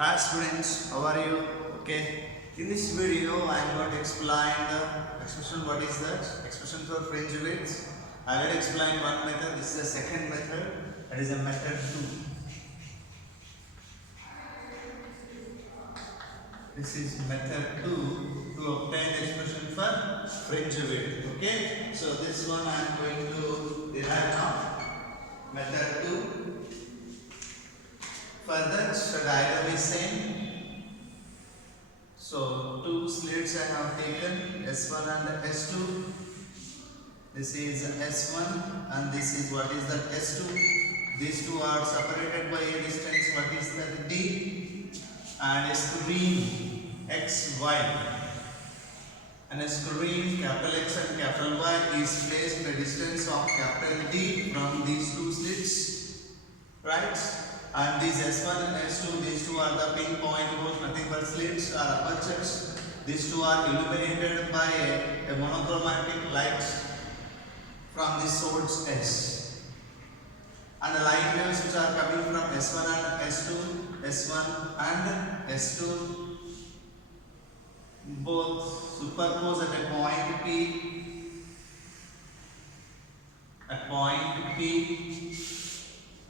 Hi students, how are you? Okay. In this video, I am going to explain the expression. What is that? Expression for fringe widths. I will explain one method. This is the second method. That is a method 2. This is method 2 to obtain expression for fringe width. Okay. So this one I am going to derive now. Method 2. Further, the diagram is same. So two slits I have taken, S1 and S2. This is S1 and this is what is that S2. These two are separated by a distance. What is that D? And a screen XY. And a screen capital X and capital Y is placed at a distance of capital D from these two slits. Right? And these S1 and S2, these two are the pinpoint holes, nothing but slits or apertures. These two are illuminated by a monochromatic light from the source S. And the light waves which are coming from S1 and S2, S1 and S2, both superpose at a point P,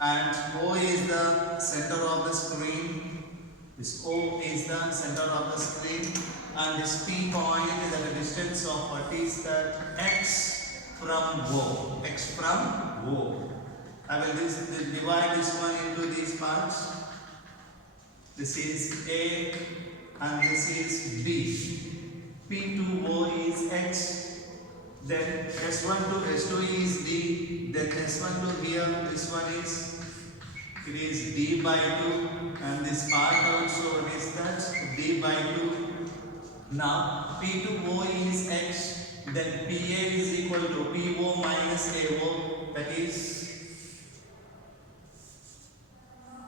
and O is the center of the screen. This O is the center of the screen, and this P point is at a distance of what is that X from O. X from O. I will divide this one into these parts. This is A and this is B. P to O is X. Then S1 to S2 is D. Then S1 to here, this one is, it is D by 2. And this part also, what is that? D by 2. Now, P to O is X. Then PA is equal to PO minus AO. That is,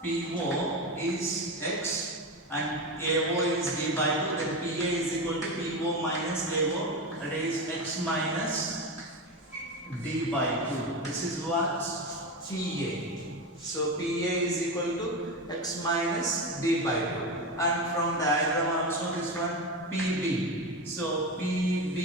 PO is X and AO is D by 2. Then PA is equal to PO minus AO. That is X minus D by 2. This is what? PA. So PA is equal to X minus D by 2. And from diagram also this one PB. So PB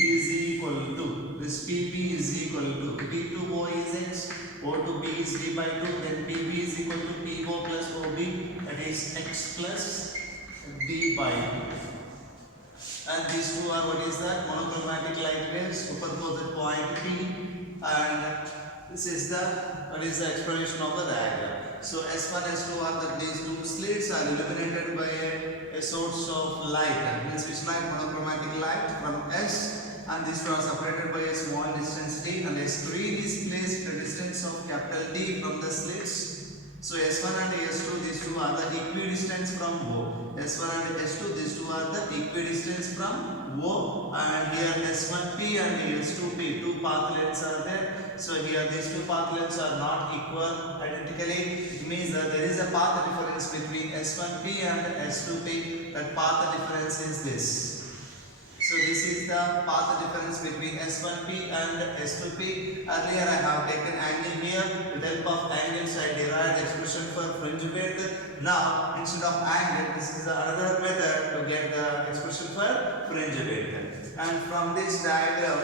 is equal to, this PB is equal to, P to O is X, O to B is D by 2. Then PB is equal to PO plus OB. That is X plus D by 2. And these two are, what is that? Monochromatic light waves superposed at point P, and this is the, what is the explanation of the diagram. So S1, S2 are these two slits are illuminated by a source of light. Means which light? Monochromatic light from S, and these two are separated by a small distance D, and a screen is placed at a distance of capital D from the slits. So S1 and S2, these two are the equidistance from O. S1 and S2, these two are the equidistance from O, and here S1P and S2P, two path lengths are there. So here these two path lengths are not equal identically. It means that there is a path difference between S1P and S2P. That path difference is this. So this is the path difference between S1P and S2P. Earlier I have taken angle here. With help of angles I derived expression for fringe width. Now instead of angle, this is another method to get the expression for fringe width. And from this diagram,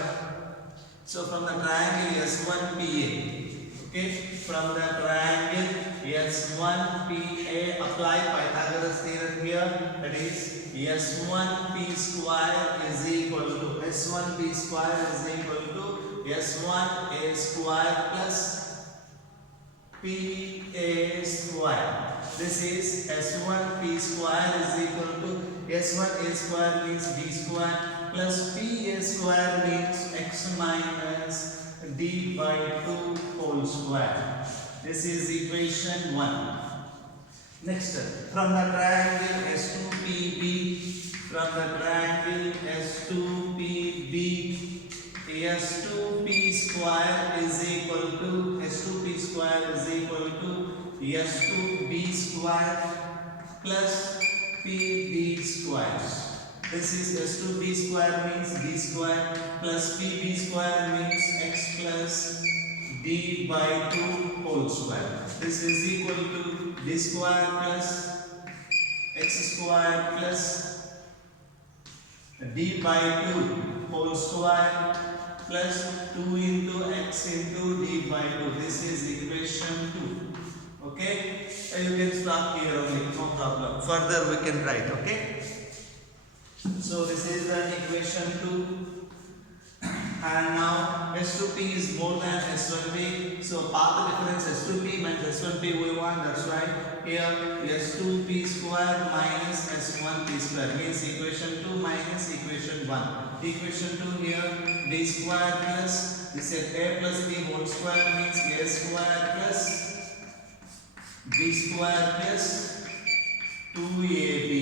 so from the triangle S1PA, okay, from the triangle S1PA, apply Pythagoras theorem here. That is S1P square is equal to S1P square is equal to S1A square plus PA square. This is S1P square is equal to S1A square means B square plus PA square means X minus D by 2 whole square. This is equation 1. Next, from the triangle S2PB, from the triangle S2PB, S2P square is equal to S2B square plus PB square. This is S2B square means B square plus PB square means X plus D by 2 whole square. This is equal to D square plus square plus d by 2 whole square plus 2 into x into d by 2. This is equation 2. Okay, you can stop here only, no problem. Further we can write. Okay, so this is an equation 2. And now S2P is more than S1P. So path difference S2P minus S1P we want. That's why here S2P square minus S1P square means equation 2 minus equation 1. Equation 2 here d square plus this is a plus b whole square means a square plus b square plus 2ab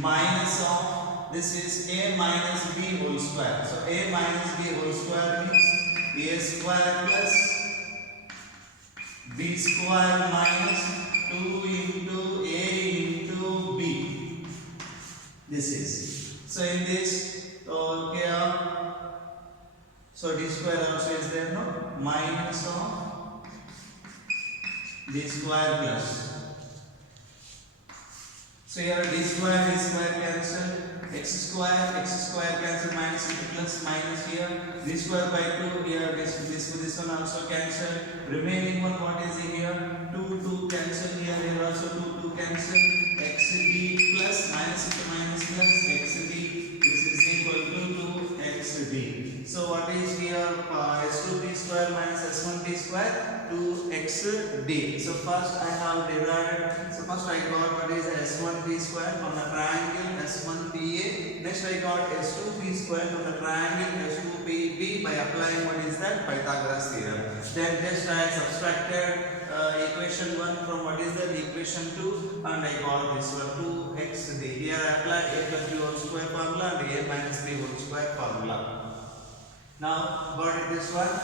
minus of this is a minus b whole square. So a minus b whole square means a square plus b square minus 2 into a into b. This is. So in this, here, so d square also is there, no? Minus of d square plus. So here d square cancel. X square cancel minus into plus minus here d square by 2 here this one also cancel. Remaining one what is in here 2 cancel here also 2 cancel xd plus minus into minus plus xd this is equal to 2xd. So what is here s2p square minus s1p square 2xd. So first I have derived, so first I got what is s1p square from the triangle s1pa. Next I got s2p square from the triangle s2pb by applying what is that Pythagoras theorem. Then just I subtracted equation 1 from what is that equation 2 and I got this one 2xd. Here I applied a plus b whole square formula and a minus b whole square formula. Now got it this one.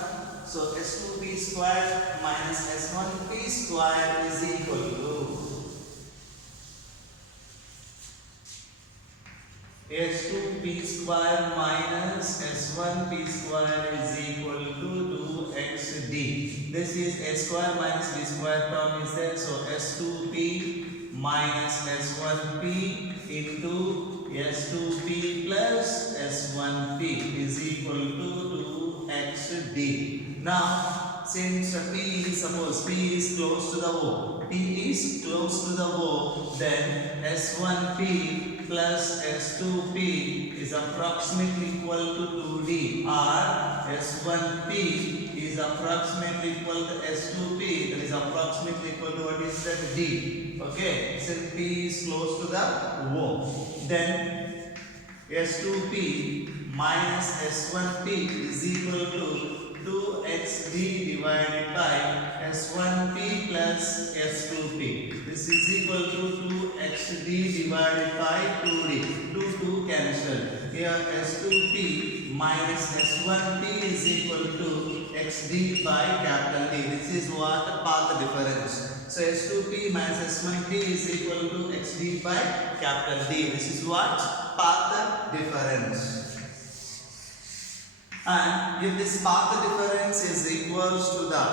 So s2p square minus s1p square is equal to s2p square minus s1p square is equal to 2xd. This is s square minus b square term is there. So s2p minus s1p into s2p plus s1p is equal to 2xd. Now since p is close to the O, p is close to the O, then s1p plus s2p is approximately equal to 2d, or s1p is approximately equal to s2p, that is approximately equal to what is that d. Okay, since p is close to the O, then s2p minus s1p is equal to 2xd divided by s1p plus s2p. This is equal to 2xd divided by 2d. 2 cancel. Here s2p minus s1p is equal to xd by capital D. This is what path difference. So s2p minus s1p is equal to xd by capital D. This is what path difference. And if this path difference is equals to the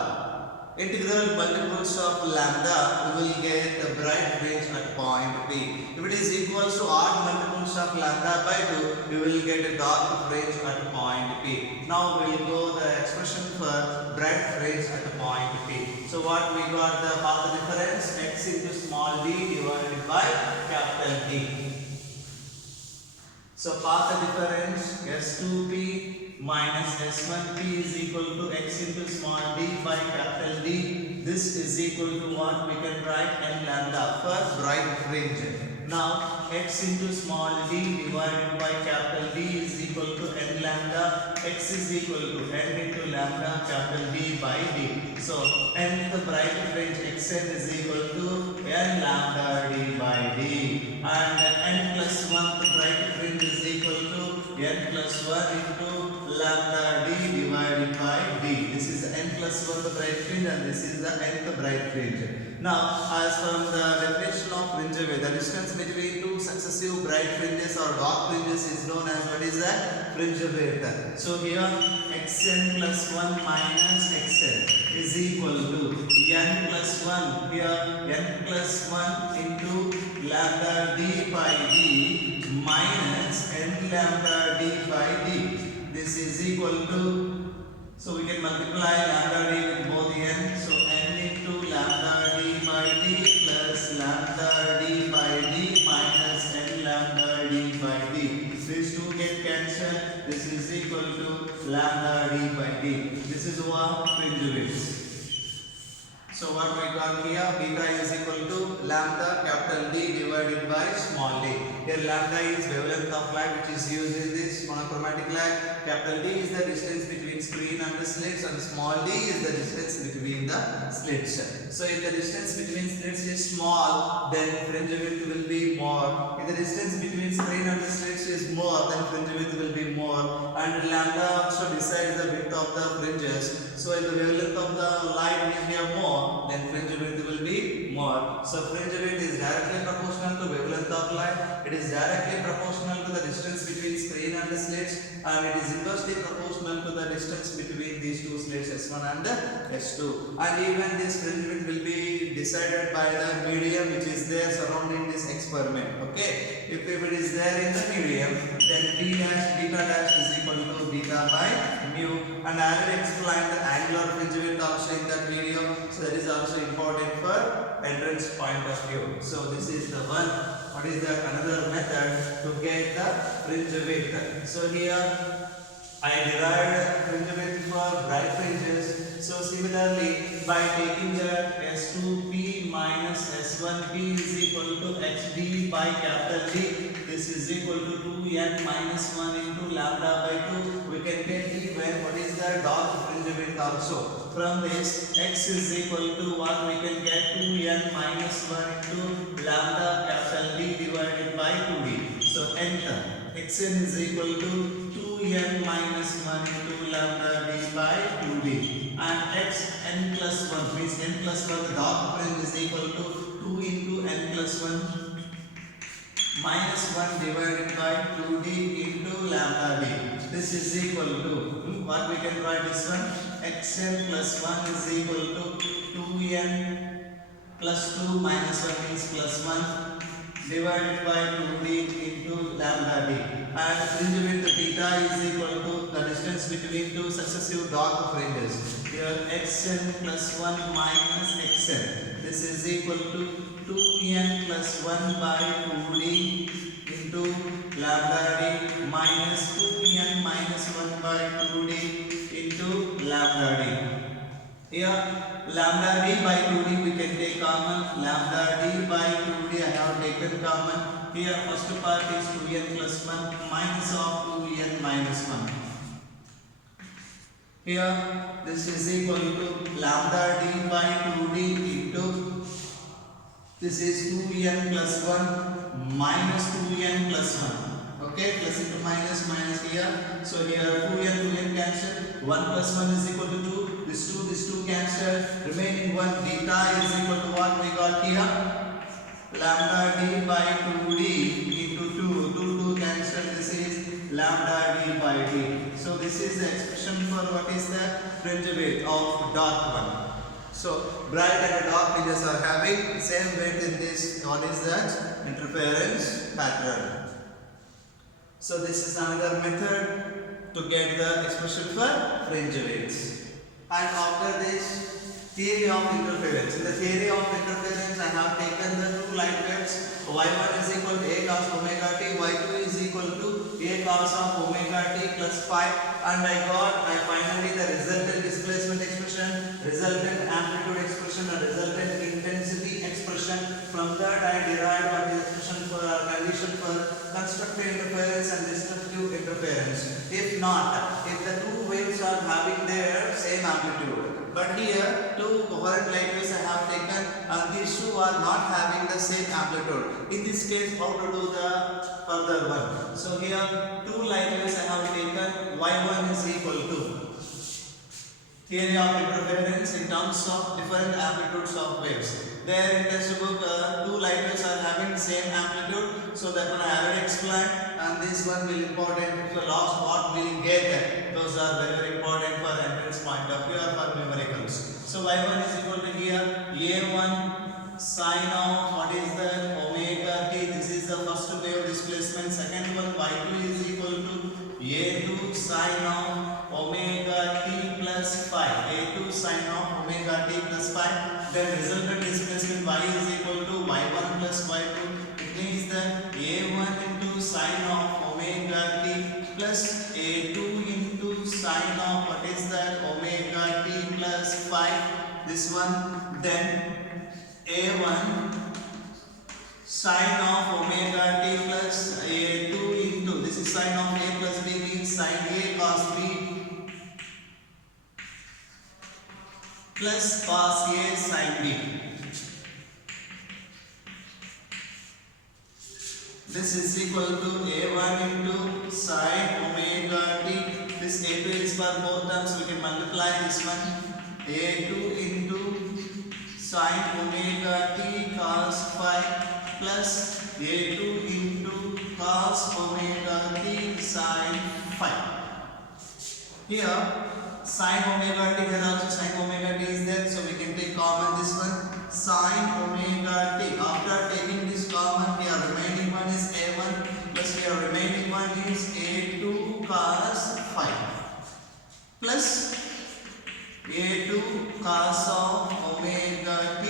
integral multiples of lambda, we will get the bright fringe at point P. If it is equals to odd multiples of lambda by 2, we will get a dark fringe at point P. Now we will go the expression for bright fringe at point P. So what we got the path difference x into small d divided by capital D. So path difference s2p minus s1p is equal to x into small d by capital D. This is equal to what we can write n lambda for bright fringe. Now x into small d divided by capital D is equal to n lambda. X is equal to n into lambda capital D by D. So n the bright fringe xn is equal to n lambda d by D, and n plus 1 the bright fringe is equal to n plus 1 into lambda d divided by d. This is n plus 1 the bright fringe and this is the nth bright fringe. Now as from the definition of fringe wave, the distance between two successive bright fringes or dark fringes is known as what is the fringe weight. So here xn plus 1 minus xn is equal to n plus 1, here n plus 1 into lambda d by d minus n lambda d by d. This is equal to, so we can multiply lambda d with both n. So n into lambda d by d plus lambda d by d minus n lambda d by d. These two get cancelled. This is equal to lambda d by d. This is what fringe width. So what we got here, beta is equal to lambda capital D divided by small d. Here lambda is wavelength of light which is used in this monochromatic light. Capital D is the distance between screen and the slits, and small d is the distance between the slits. So if the distance between slits is small, then fringe width will be more. If the distance between screen and the slits is more, then fringe width will be more. And lambda also decides the width of the fringes. So if the wavelength of the light is here more, then fringe width will be more. So fringe width is directly proportional to wavelength of light. It is directly proportional to the distance between screen and the slits, and it is inversely proportional to the distance between these two slits S1 and S2. And even this fringe width will be decided by the medium which is there surrounding this experiment. Okay, if it is there in the medium, then b dash beta dash is equal to beta by mu. And I will explain the angular fringe width also in that video. So that is also important for entrance point of view. So this is the one. What is the another method to get the fringe width? So here I derived fringe width for bright fringes. So similarly, by taking that S2p minus S1p is equal to hd by capital D, this is equal to 2n minus 1 into lambda by 2. We can get even what is the dark fringe width also. From this, x is equal to what we can get 2n minus 1 into lambda capital D divided by 2d. So enter. Xn is equal to 2n minus 1 into lambda d by 2d. And xn plus 1 means n plus 1, the dark fringe is equal to 2 into n plus 1 minus 1 divided by 2d into lambda d. This is equal to what we can write this one, xn plus 1 is equal to 2n plus 2 minus 1 means plus 1 divided by 2d into lambda d. And fringe width beta is equal to the distance between two successive dark fringes. Here xn plus 1 minus xn. This is equal to 2n plus 1 by 2d into lambda d minus 2n minus 1 by 2d into lambda d. Here lambda d by 2d we can take common. Lambda d by 2d I have taken common. Here first part is 2n plus 1 minus of 2n minus 1. Here this is equal to lambda d by 2d into, this is 2n plus 1 minus 2n plus 1. Okay, plus into minus, minus here. So here 2n cancel. 1 plus 1 is equal to 2. This 2 cancel. Remaining 1 beta is equal to what we got here. Lambda d by 2d into 2 cancel. This is lambda d by d. So this is the expression for what is the fringe width of dark one. So bright and dark fringes are having same width in this. What is that? Interference pattern. So this is another method to get the expression for fringe widths. And after this, theory of interference. In the theory of interference, I have taken the two light waves. Y1 is equal to a cos omega t, y2 is equal to a cos of omega t plus phi, and I finally the resultant displacement expression, resultant amplitude expression, and resultant intensity expression. From that I derived what is expression for our condition for constructive interference and destructive interference. If not, if the two waves are having their same amplitude. But here two coherent light waves I have taken, and these two are not having the same amplitude. In this case, how to do the further one? So here two light waves I have taken. Y1 is equal to theory of interference in terms of different amplitudes of waves. There in textbook, two light waves are having same amplitude. So that one I already explained, and this one will important. If you lost what will get, those are very, very important for entrance point of view or for numericals. So y1 is equal to here a1 sine of what is that omega t sine of omega t plus a2 into, this is sine of a plus b means sine a cos b plus cos a sine b. This is equal to a1 into sine omega t. This a2 is for both terms, we can multiply this one. a2 into sine omega t cos phi plus a2 into cos omega t sine phi. Here sine omega t, here also sine omega t is there, so we can take common this one. Sine omega t, after taking this common, here remaining one is a1 plus here remaining one is a2 cos phi plus a2 cos of omega t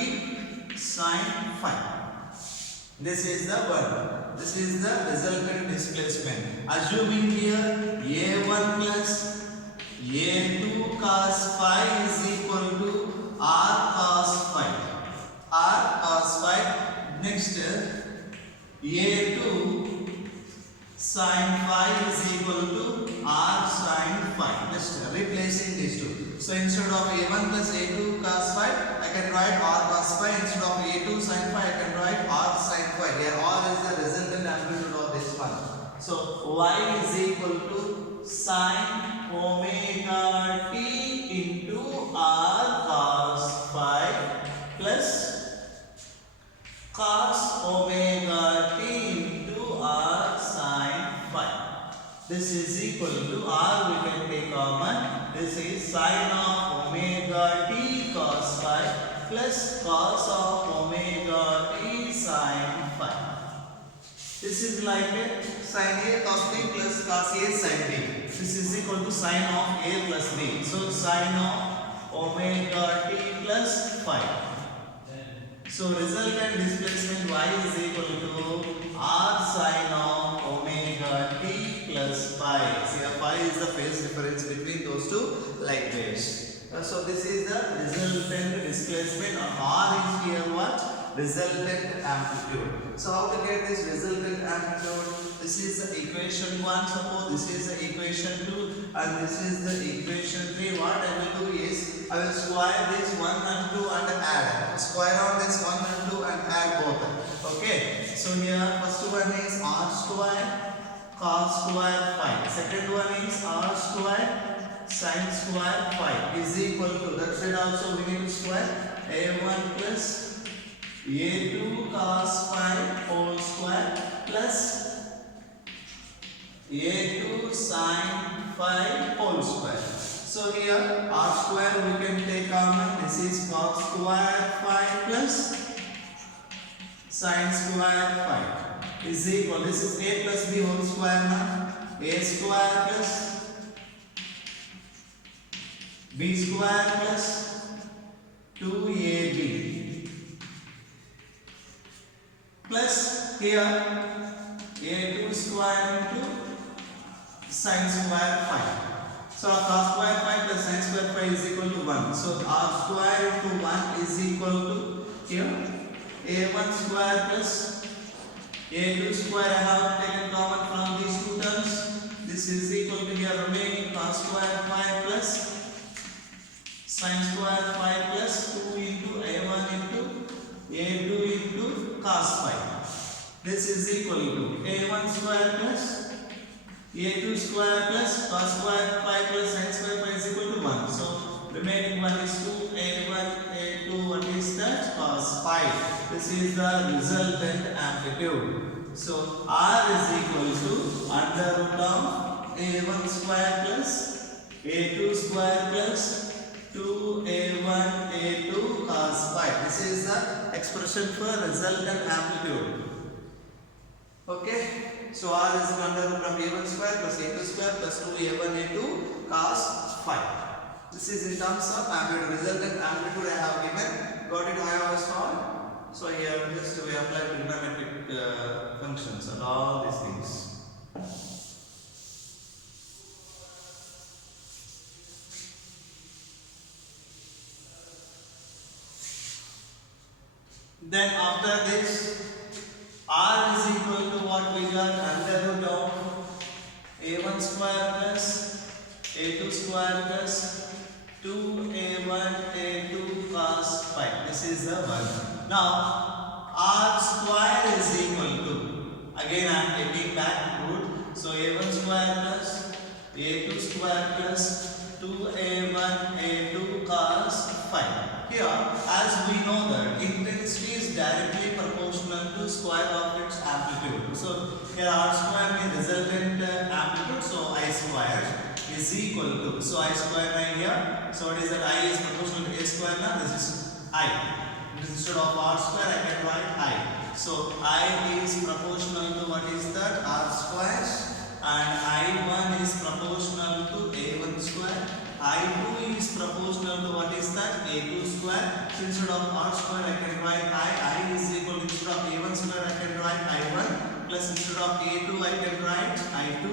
sine phi. This is the one. This is the resultant displacement. Assuming here a1 plus a2 cos phi is equal to r cos phi. R cos phi. Next a2 sin phi is equal to r sin phi. Just replacing these two. So instead of a1 plus a2 cos phi, I can write r cos phi. Instead of a2 sin phi, I can write r sin phi. Here r is the resultant amplitude of this one. So y is equal to sin omega t into r cos phi plus cos omega t into r sin phi. This is equal to r, we can take common. This is sin of omega t cos phi plus cos of omega t sin phi. This is like a sin a cos b plus cos a sin b. This is equal to sin of a plus b. So sin of omega t plus phi. So resultant displacement y is equal to r sin of omega t plus phi. See, phi is the phase difference between those two light waves. So this is the resultant displacement. R is here what? Resultant amplitude. So how to get this resultant amplitude? This is the equation 1, suppose this is the equation 2 and this is the equation 3. What I will do is I will square this 1 and 2 and add. Square on this 1 and 2 and add both. Okay. So here first one is r square cos square phi. Second one is r square sin square phi is equal to, that side also we need to square, a1 plus a2 cos phi whole square plus a2 sin phi whole square. So here r square we can take common. This is cos square phi plus sin square phi is equal, this is a plus b whole square now, a square plus b square plus 2ab plus here a2 square into sin square phi. So cos square phi plus sin square phi is equal to 1. So r square into 1 is equal to here a1 square plus a2 square. I have taken common from these two terms. This is equal to here remaining cos square phi plus sin square phi plus 2 into a1 into a2 into cos phi. This is equal to a1 square plus a2 square plus cos square phi plus sin square phi is equal to 1. So remaining one is 2a1 a2, what is that? Cos phi. This is the resultant amplitude. So r is equal to under root of a1 square plus a2 square plus 2a1 a2 cos phi. This is the expression for resultant amplitude. Okay. So r is under root of a1 square plus a2 square plus 2a1 a2 cos phi. This is in terms of amplitude. Resultant amplitude I have given. Got it? I have solved. So here just we apply trigonometric functions and all these things. Then after this square plus a2 square plus 2a1 a2 cos phi. This is the one. Now r square is equal to, again I am taking back root, so a1 square plus a2 square plus 2a1 a2 cos phi. Here, as we know that intensity is directly proportional to square of its amplitude. So here r square means resultant amplitude, so I square is equal to, so I square right here. So what is that? I is proportional to a square. Now this is I. Instead of r square I can write I. So I is proportional to what is that? R square, and I1 is proportional to a1 square. I2 is proportional to what is that? A2 square. So instead of r square I can write I is equal to, instead of a1 square I can write I1, plus instead of a2 I can write I2,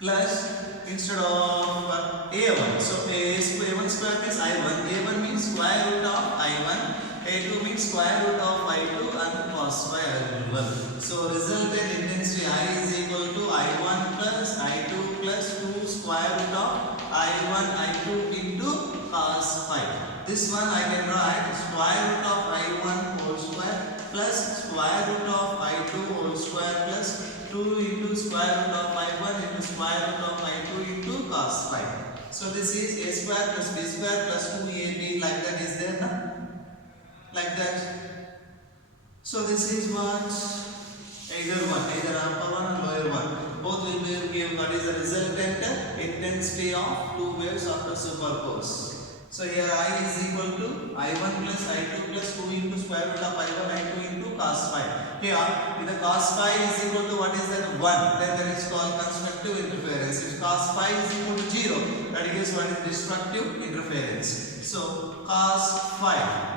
plus instead of a1. So a1 square means I1, a1 means square root of I1, a2 means square root of I2, and cos phi as well. So resultant intensity I is equal to I1 plus I2 plus 2 square root of I1 I2 into cos phi. This one I can write square root of I1 whole square plus square root of I2 whole square plus 2 into square root of I1 into square root of I2 into cos phi. So this is a square plus b square plus 2ab, like that is there now? Like that. So this is what? Either upper one or lower one. Both will give what is the resultant intensity of two waves after superpose. So here I is equal to I1 plus I2 plus 2 into square root of I1 I2 into cos phi. Here, if the cos phi is equal to what is that? 1, then that is called constructive interference. If cos phi is equal to 0, that gives what is destructive interference. So cos phi.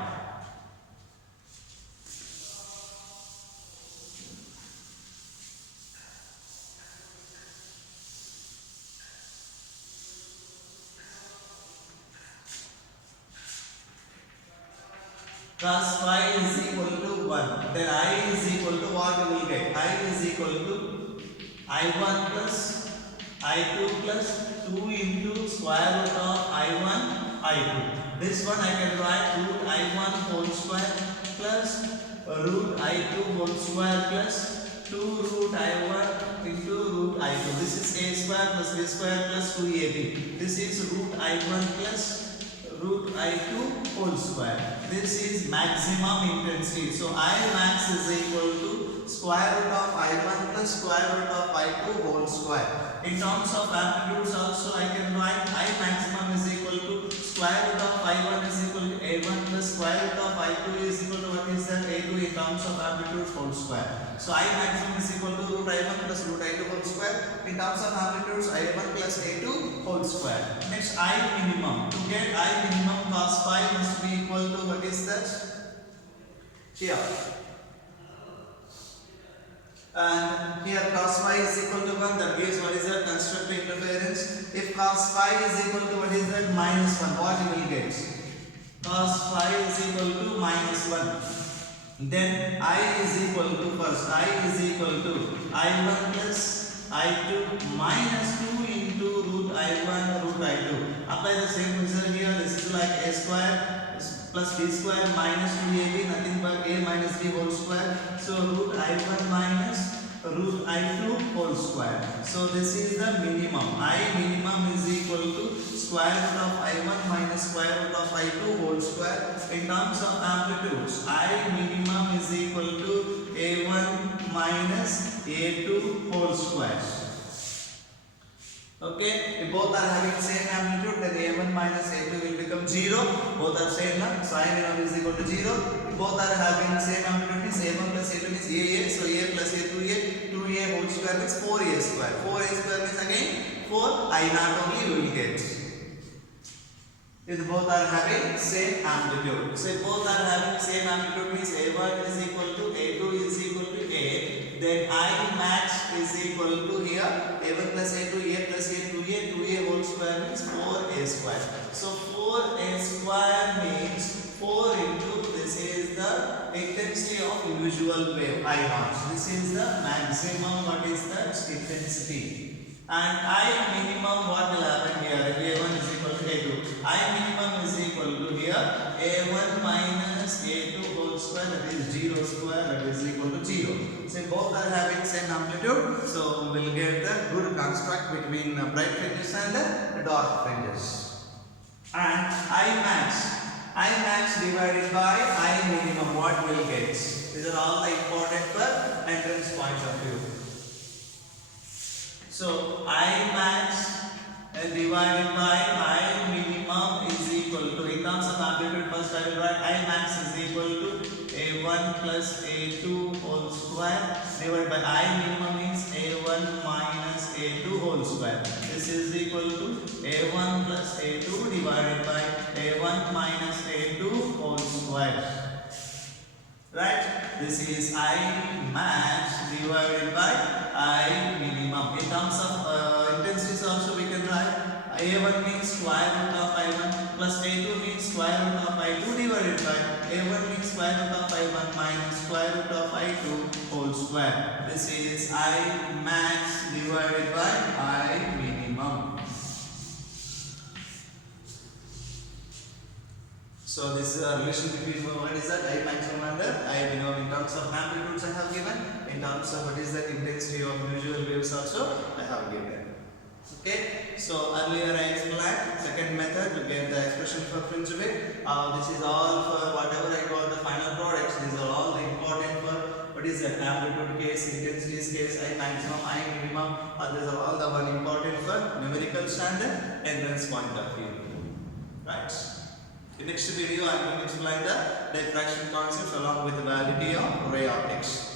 Cos phi is equal to 1. Then I is equal to what you will get? I is equal to I1 plus I2 plus 2 into square root of I1 I2. This one I can write root I1 whole square plus root I2 whole square plus 2 root I1 into root I2. This is a square plus b square plus 2ab. This is root I1 plus root I2 whole square. This is maximum intensity. So I max is equal to square root of I1 plus square root of I2 whole square. In terms of amplitudes also I can write I maximum is equal to square root of I1 is equal to A1 plus square root of I2 is equal to what is that? A2 in terms of amplitudes whole square. So I maximum is equal to root I1 plus root I2 whole square. In terms of amplitudes I1 plus A2 whole square. Next I minimum. To get I minimum cos phi must be equal to what is that? Here. And here cos phi is equal to 1, that gives what is that? Constructive interference. If cos phi is equal to what is that? Minus 1, what you will get? Cos phi is equal to minus 1. Then I is equal to, first I is equal to I1 plus I2 minus 2 into root I1 root I2. Apply the same result here. This is like a square plus b square minus 2ab, nothing but a minus b whole square. So root I1 minus root I2 whole square. So this is the minimum. I minimum is equal to square root of I1 minus square root of I2 whole square. In terms of amplitudes, I minimum is equal to A1 minus A2 whole square. Okay, if both are having same amplitude, then A1 minus A2 will become 0. Both are same, na? So I minimum is equal to 0. If both are having same amplitude, means A1 plus A2 means AA. So A plus A, 2A whole square means 4A square. 4A square means again 4 I not only we will get. If both are having same amplitude. So if both are having same amplitude means A1 is equal to A2 is equal to A. Then I max is equal to here A1 plus A2, A plus A, 2A whole square means 4A square. So 4A square means 4 into this is the intensity of individual wave I naught. This is the maximum what is that intensity. And I minimum, what will happen here? If A1 is equal to A2, I minimum is equal to here A1 minus A2 whole square, that is 0 square, that is equal to 0. So both are having same amplitude, so we'll get the good construct between bright fringes and dark fringes. And I max divided by I minimum, what will get? These are all the important for entrance point of view. So I max divided by I minimum is equal to, in terms of amplitude first I will write I max is equal to A1 plus A2 whole square divided by I minimum means A1 minus A2 whole square. This is equal to A1 plus A2 divided by A1 minus A2 whole square. Right? This is I max divided by I minimum. In terms of intensities also we can write A1 means square root of I1 plus A2 means square root of I2 divided by A1 means square root of I1 minus square root of I2 whole square. This is I max divided by I minimum. So this is a relation between what is that I maximum and I minimum. In terms of amplitudes I have given, in terms of what is that intensity of visual waves also I have given. Okay, so earlier I explained second method to get the expression for fringe wave. This is all for whatever I got the final products. These are all the important for what is that amplitude case, intensities case, I maximum, I minimum. These are all the one important for numerical standard entrance point of view. Right. In next video I am going to explain the diffraction concepts along with the validity of ray optics.